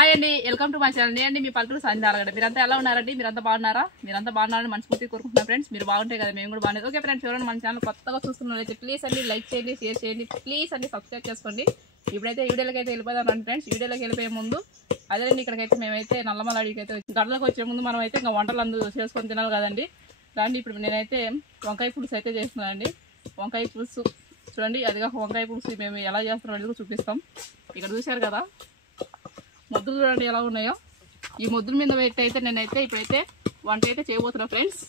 Hi అండి, welcome to my channel. నేను మీ పల్లెటూరు సంధ్యాలగడ్డ. మీరంతా ఎలా ఉన్నారండి? మీరంతా బాగున్నారా? మీరంతా బాగున్నారని మనస్ఫూర్తిగా కోరుకుంటున్నాం ఫ్రెండ్స్. మీరు బాగుంటే కదా మేము కూడా బాగుంటుంది. ఓకే ఫ్రెండ్స్, ఎవరైనా మన ఛానల్ కొత్తగా చూస్తున్నట్లయితే ప్లీజ్ అండి లైక్ చేయండి, షేర్ చేయండి, ప్లీజ్ అండి సబ్స్క్రైబ్ చేసుకోండి. ఇప్పుడైతే వీడియోలకి అయితే వెళ్ళిపోదాం రండి ఫ్రెండ్స్. వీడియోలోకి వెళ్ళిపోయే ముందు అదేనండి, ఇక్కడికైతే మేమైతే నల్లమల అడిగికి అయితే గడలకు వచ్చే ముందు మనం అయితే ఇంకా వంటలు అందరూ చేసుకొని తినాలి కదండి. రండి, ఇప్పుడు నేనైతే వంకాయ పులుసు అయితే చేస్తున్నానండి. వంకాయ పులుసు చూడండి, అదిగా వంకాయ పులుసు మేము ఎలా చేస్తున్నాం అనేది చూపిస్తాం. ఇక్కడ చూశారు కదా ముద్దులు చూడండి ఎలా ఉన్నాయో. ఈ ముద్దుల మీద పెట్టి అయితే నేనైతే ఇప్పుడైతే వంట అయితే చేయబోతున్నా ఫ్రెండ్స్.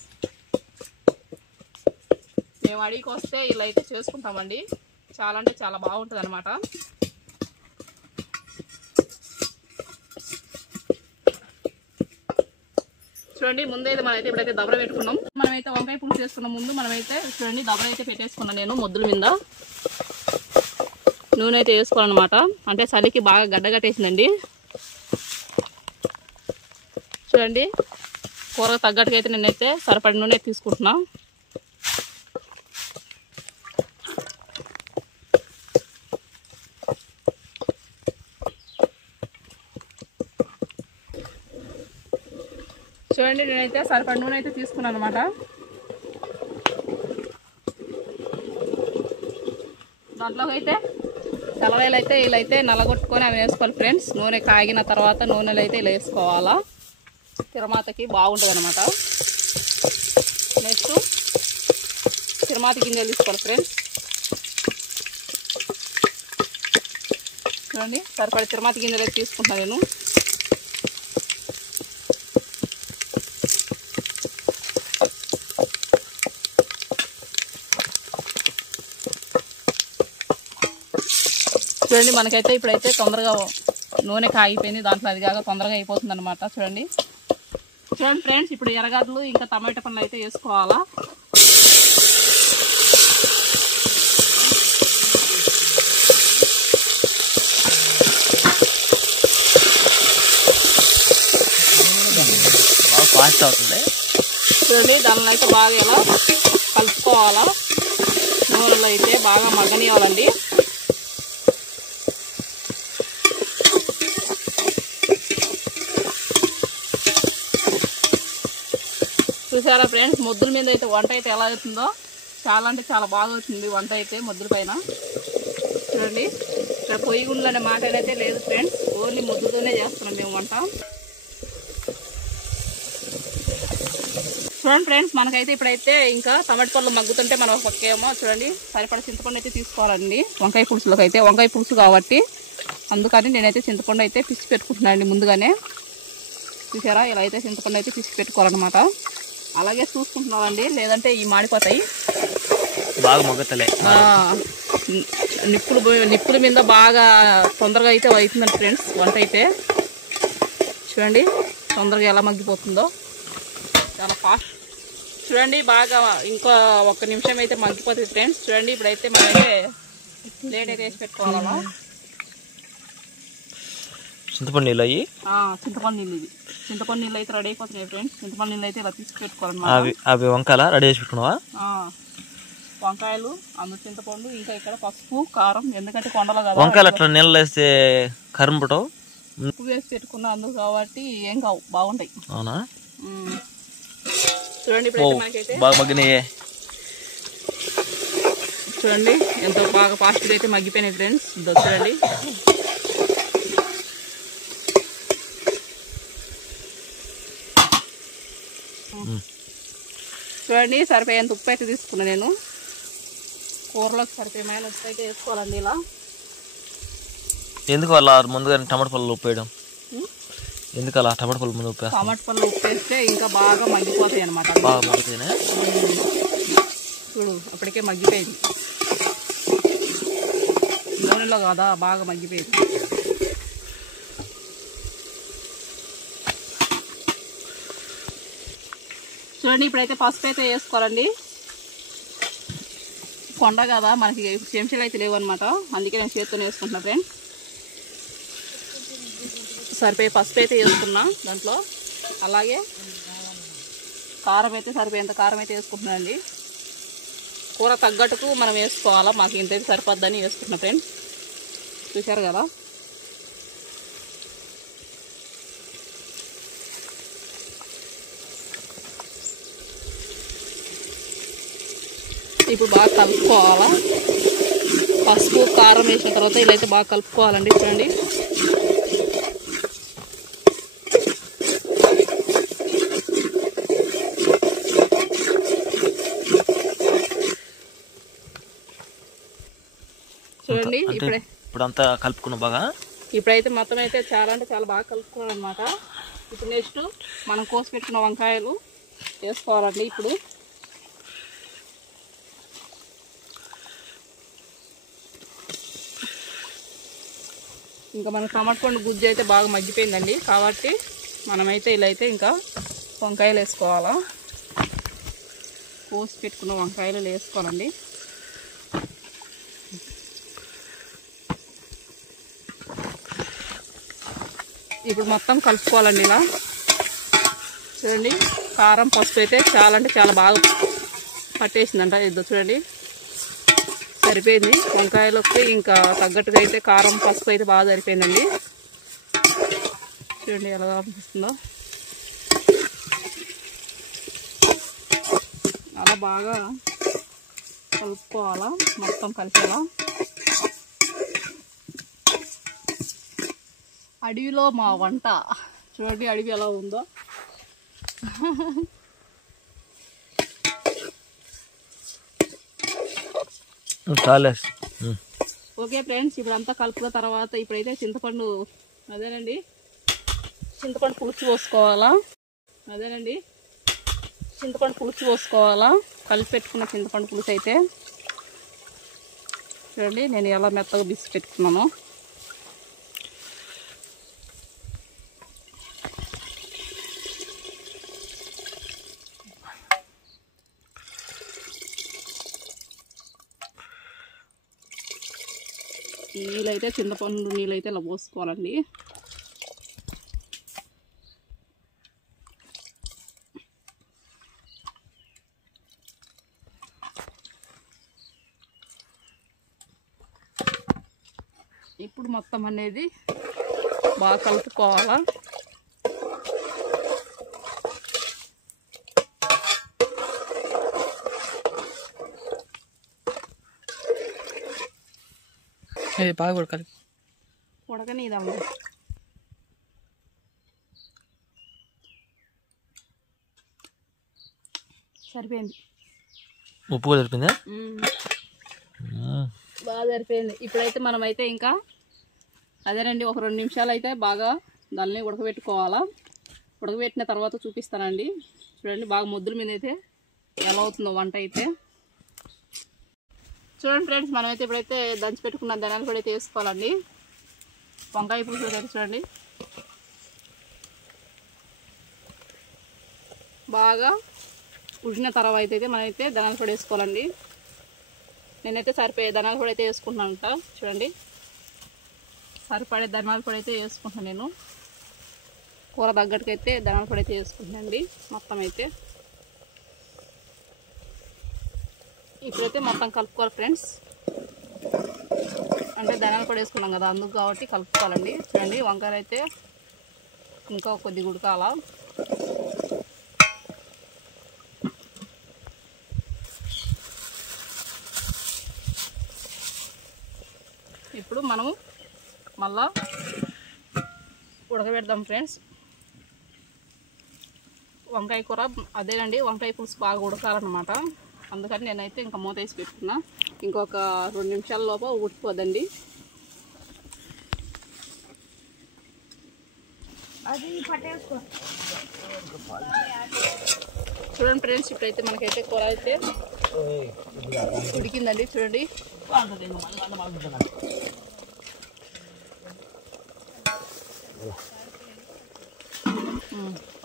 మేము అడిగికి వస్తే ఇలా అయితే చేసుకుంటామండి. చాలా అంటే చాలా బాగుంటుంది అనమాట. చూడండి, ముందైతే మనమైతే ఇప్పుడైతే దబర పెట్టుకున్నాం. మనమైతే వంకాయ పులుసు చేసుకున్న ముందు మనమైతే చూడండి దబర అయితే పెట్టేసుకున్నాను నేను ముద్దుల మీద. నూనె అయితే వేసుకోవాలన్నమాట. అంటే చలికి బాగా గడ్డగట్టేసిందండి. చూడండి, కూరకు తగ్గట్టుగా అయితే నేనైతే సరిపడి నూనె తీసుకుంటున్నా. చూడండి, నేనైతే సరిపడి నూనె అయితే తీసుకున్నాను అనమాట. దాంట్లోకి అయితే తెల్లవాయలు అయితే ఇలా అయితే నల్లగొట్టుకొని అవి వేసుకోవాలి ఫ్రెండ్స్. నూనె కాగిన తర్వాత నూనెలు అయితే ఇలా వేసుకోవాలా. తిరమాతకి బాగుంటుంది అనమాట. నెక్స్ట్ తిరమాత గింజలు తీసుకోవాలి ఫ్రెండ్స్. చూడండి, సరిపడి తిరమాత గింజలు అయితే తీసుకుంటున్నాను నేను. చూడండి, మనకైతే ఇప్పుడైతే తొందరగా నూనె కాగిపోయింది. దాంట్లో అది కాక తొందరగా అయిపోతుంది అనమాట. చూడండి చూడండి ఫ్రెండ్స్, ఇప్పుడు ఎర్రగడ్డలు ఇంకా టమాటా పండ్లు అయితే వేసుకోవాలా. ఫాస్ట్ అవుతుంది. చూడండి, దానిలో అయితే బాగా ఇలా కలుపుకోవాలా. నూనెలో అయితే బాగా మగ్గనివ్వాలండి. చూసారా ఫ్రెండ్స్, ముద్దుల మీద అయితే వంట అయితే ఎలా అవుతుందో. చాలా అంటే చాలా బాగా అవుతుంది వంట అయితే ముద్దుల పైన. చూడండి, ఇక్కడ పొయ్యి గుండ్లు అనే మాట అయితే లేదు ఫ్రెండ్స్. ఓన్లీ ముద్దుతోనే చేస్తున్నాం మేము వంట. చూడండి ఫ్రెండ్స్, మనకైతే ఇప్పుడైతే ఇంకా టమాటా పళ్ళు మగ్గుతుంటే మనం ఒక పక్కేమో చూడండి సరిపడా చింతపండు అయితే తీసుకోవాలండి. వంకాయ పులుసులోకి అయితే వంకాయ పులుసు కాబట్టి అందుకని నేనైతే చింతపండు అయితే పిసికి పెట్టుకుంటున్నాను అండి ముందుగానే. చూసారా, ఇలా అయితే చింతపండు అయితే పిసికి పెట్టుకోవాలన్నమాట. అలాగే చూసుకుంటున్నామండి, లేదంటే ఈ మాడిపోతాయి. బాగా మగ్గుతలే. నిప్పుల మీద బాగా తొందరగా అయితే అవుతుందండి ఫ్రెండ్స్ వంట అయితే. చూడండి తొందరగా ఎలా మగ్గిపోతుందో, చాలా ఫాస్ట్. చూడండి, బాగా ఇంకో 1 నిమిషం అయితే మగ్గిపోతుంది ఫ్రెండ్స్. చూడండి, ఇప్పుడైతే మనమైతే ప్లేట్ అయితే వేసి పెట్టుకోవాలా. చింతపండు నీళ్ళు అయ్యి చింతపండు నీళ్ళు, ఇది చింతపండు నీళ్ళు అయితే రెడీ అయిపోతున్నాయి ఫ్రెండ్స్. చింతపండు నీళ్ళు అయితే ఇలా తీసి పెట్టుకోవాలన్నమాట. అవి వంకాయలా రెడీ చేసి పెట్టుకున్నావా? వంకాయలు, అందులో చింతపండు, ఇంకా ఇక్కడ పసుపు కారం. ఎందుకంటే కొండలో కదా వంకాయలు అట్లా నీళ్ళు వేస్తే కరుంపటం. ఉప్పు వేసి పెట్టుకున్నా అందుకు కాబట్టి ఏం కావు, బాగుంటాయి. అవునా? చూడండి, ఇప్పుడైతే మనకైతే బాగా మగ్గినాయే. చూడండి ఎంతో బాగా ఫాస్ట్గా అయితే మగ్గిపోయినాయి ఫ్రెండ్స్. చూడండి, చూడండి సరిపోయేంత ఉప్పు అయితే తీసుకున్నాను నేను. కూరలోకి సరిపోయేమైన ఉప్పు అయితే వేసుకోవాలండి. ఇలా ఎందుకు అలా ముందుగానే టమాటా పళ్ళు ఉప్పు వేయడం? ఎందుకు అలా టమాటా పళ్ళు ముందు ఉప్పు? టమాటా పళ్ళు ఉప్పు వేస్తే ఇంకా బాగా మగ్గిపోతాయి అనమాట. బాగా మగ్గుతాయినా? చూడు, అప్పటికే మగ్గిపోయింది. నూనెలో కదా బాగా మగ్గిపోయింది. చూడండి, ఇప్పుడైతే పసుపు అయితే వేసుకోవాలండి. కొండ కదా మనకి చెంచాలు అయితే లేవు అనమాట, అందుకే నేను చేత్తోనే వేసుకుంటున్నా ఫ్రెండ్స్. సరిపోయే పసుపు అయితే వేసుకున్నా దాంట్లో. అలాగే కారం అయితే సరిపోయేంత కారం అయితే వేసుకుంటున్నానండి. కూర తగ్గట్టుకు మనం వేసుకోవాలా. మాకు ఇంతైతే సరిపోద్దని వేసుకుంటున్నా ఫ్రెండ్స్. చూశారు కదా. ఇప్పుడు బాగా కలుపుకోవాలా. పసుపు కారం వేసిన తర్వాత ఇలా అయితే బాగా కలుపుకోవాలండి. చూడండి చూడండి ఇప్పుడంతా కలుపుకున్న బాగా. ఇప్పుడైతే మొత్తం అయితే చాలా అంటే చాలా బాగా కలుపుకోవాలి అనమాట. ఇప్పుడు నెక్స్ట్ మనం కోసి పెట్టుకున్న వంకాయలు వేసుకోవాలండి. ఇప్పుడు ఇంకా మన టమాటా పండు గుజ్జు అయితే బాగా మగ్గిపోయిందండి. కాబట్టి మనమైతే ఇలా అయితే ఇంకా వంకాయలు వేసుకోవాలా. కోసి పెట్టుకున్న వంకాయలు వేసుకోవాలండి. ఇప్పుడు మొత్తం కలుపుకోవాలండి. ఇలా చూడండి కారం పసుపు అయితే చాలా అంటే చాలా బాగా పట్టేసిందంట. ఇదో చూడండి సరిపోయింది. వంకాయలకి ఇంకా తగ్గట్టుగా అయితే కారం పసుపు అయితే బాగా సరిపోయిందండి. చూడండి ఎలా అనిపిస్తుందో. అలా బాగా కలుపుకోవాలా మొత్తం కలిసేలా. అడవిలో మా వంట చూడండి, అడవి ఎలా ఉందో. ఓకే ఫ్రెండ్స్, ఇప్పుడు అంతా కలుపుకున్న తర్వాత ఇప్పుడైతే చింతపండు చింతపండు పులుసు పోసుకోవాలా. చింతపండు పులుసు పోసుకోవాలా. కలిపి పెట్టుకున్న చింతపండు పులుసు అయితే చూడండి నేను ఎలా మెత్తగా బిసి పెట్టుకున్నాను. నీళ్ళైతే చింతపండు నీళ్ళైతే ఇలా పోసుకోవాలండి. ఇప్పుడు మొత్తం అనేది బాగా కలుపుకోవాలా. బాగా ఉడకాలి. ఉడకని ఇదమ్మ సరిపోయింది. ఉప్పు కూడా సరిపోయిందా? బాగా సరిపోయింది. ఇప్పుడైతే మనమైతే ఇంకా అదేనండి ఒక 2 నిమిషాలు అయితే బాగా దాన్ని ఉడకబెట్టుకోవాలా. ఉడకబెట్టిన తర్వాత చూపిస్తానండి. చూడండి బాగా ముద్దుల మీద అయితే ఎలా అవుతుందో వంట అయితే. చూడండి ఫ్రెండ్స్, మనమైతే ఇప్పుడైతే దంచి పెట్టుకున్న ధనియాలు కూడా అయితే వేసుకోవాలండి. వంకాయ పులుసు అయితే చూడండి బాగా ఉడికిన తర్వాత అయితే మనమైతే ధనియాల పొడి వేసుకోవాలండి. నేనైతే సరిపోయే ధనియాల పొడి అయితే వేసుకుంటున్నానంట. చూడండి సరిపడే ధనియాల పొడి అయితే వేసుకుంటాను నేను. కూర తగ్గట్టుకైతే ధనియాల పొడి అయితే వేసుకుంటానండి మొత్తం అయితే. ఇప్పుడైతే మొత్తం కలుపుకోవాలి ఫ్రెండ్స్. అంటే ధనియాల పొడి వేసుకున్నాం కదా అందుకు కాబట్టి కలుపుకోవాలండి. చూడండి వంకాయలు అయితే ఇంకా కొద్దిగా ఉడకాల. ఇప్పుడు మనము మళ్ళా ఉడకబెడదాం ఫ్రెండ్స్. వంకాయ కూర అదేనండి, వంకాయ పులుసు బాగా ఉడకాలన్నమాట. అందుకని నేనైతే ఇంకా మూత వేసి పెట్టుకున్నా. ఇంకొక 2 నిమిషాల లోపు ఉడికిపోదండి. చూడండి ఫ్రెండ్స్, ఇప్పుడైతే మనకైతే కూర అయితే ఉడికిందండి. చూడండి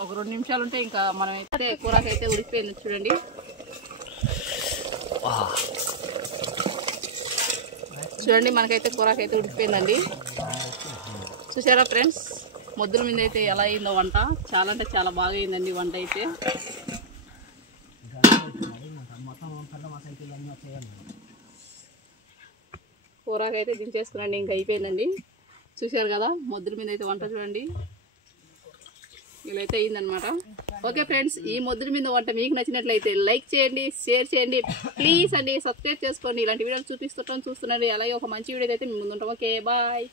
ఒక 2 నిమిషాలు ఉంటే ఇంకా మనమైతే కూరకైతే ఉడికిపోయింది. చూడండి చూడండి మనకైతే కూరకైతే ఉడికిపోయిందండి. చూసారా ఫ్రెండ్స్, ముద్దుల మీద అయితే ఎలా అయిందో వంట. చాలా అంటే చాలా బాగా అయిందండి వంట అయితే. కూరకైతే దించేసుకునండి, ఇంకా అయిపోయిందండి. చూసారు కదా ముద్దుల మీద అయితే వంట చూడండి ఇలా అయితే అయిందనమాట. ఓకే ఫ్రెండ్స్, ఈ ముద్ర మీద వంట మీకు నచ్చినట్లయితే లైక్ చేయండి, షేర్ చేయండి, ప్లీజ్ అండి సబ్స్క్రైబ్ చేసుకోండి. ఇలాంటి వీడియోలు చూపిస్తుండండి. అలాగే ఒక మంచి వీడియో అయితే మేము ముందుంటాం. Okay bye.